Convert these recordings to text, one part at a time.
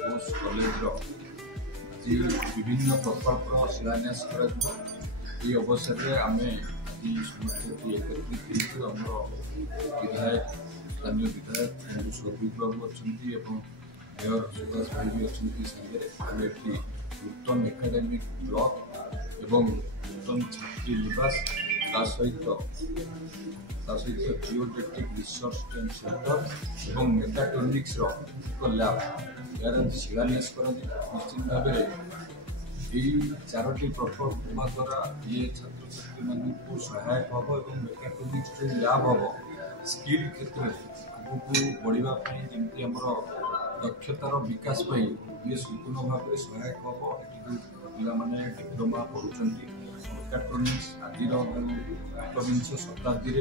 Bose college विभिन्न प्रकल्पर शिलान्यास ये अवसर में आम समस्त एकत्रित विधायक स्थानीय विधायक सौभिक बाबू अच्छा मेयर सुभाष भाई भी अच्छा सामने नूतन एकाडेमिक ब्लॉक एवं नूतन छात्री निवास सहित जियोडेटिक रिसर्च सेंटर और मेकाट्रोनिक्स एक लैब यार शिलान्यास निश्चित भाव में चारोटी प्रकल्प होगा द्वारा ये छात्र छात्री मानू सहायक हम और मेकाट्रोनिक्स लैब हम स्किल क्षेत्र में आगे बढ़ापी जमी आम दक्षतार विकास ये संपूर्ण भाव में सहायक हम पाने डिप्लोमा पढ़ुं मेकाट्रोनिक्स आज एकविंश शताब्दी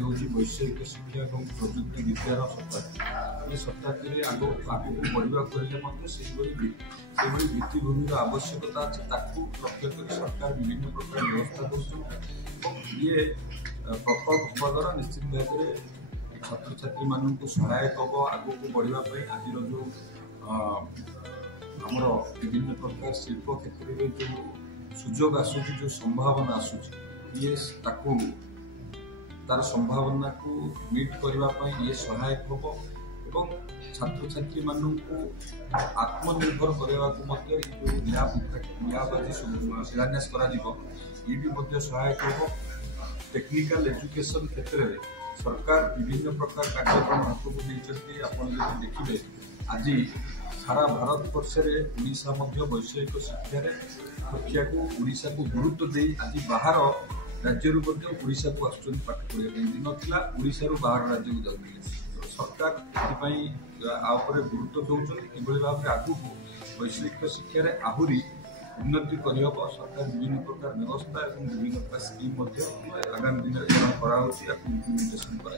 हूँ वैषयिक शिक्षा और प्रजुक्ति विद्यार शताब्दी ये शताब्दी में आगे बढ़ा भित्तिभूमि आवश्यकता अच्छे लक्ष्य कर सरकार विभिन्न प्रकार व्यवस्था कर ये प्रकल्प हवा द्वारा निश्चित भाव में छात्र छात्री मानू सहायक हम आगे बढ़ापी आज जो आमर विभिन्न प्रकार शिल्प क्षेत्र में जो सुजोग आसूची जो संभावना आसूची ये तार संभावना को मीट करने ये सहायक हम और छात्र छात्री मानू आत्मनिर्भर करने लैब आज शिलान्यास ये भी सहायक हम टेक्निकल एजुकेशन क्षेत्र में सरकार विभिन्न प्रकार कार्यक्रम हाथ को नहीं आप देखिए आज सारा भारत वर्ष ओडिशा वैषयिक शिक्षा को ओडिशा को गुरुत्व दे आज बाहर राज्य ओडिशा को आस पाठ पढ़ाई दिन ना ओडिशा बाहर राज्य को जाते सरकार ये गुरुत्व दौरान कि भाव में आगू वैषयिक शिक्षा आहरी उन्नति करहब सरकार विभिन्न प्रकार व्यवस्था और विभिन्न प्रकार स्कीम आगामी दिन में इम्प्लीमेंटेशन कर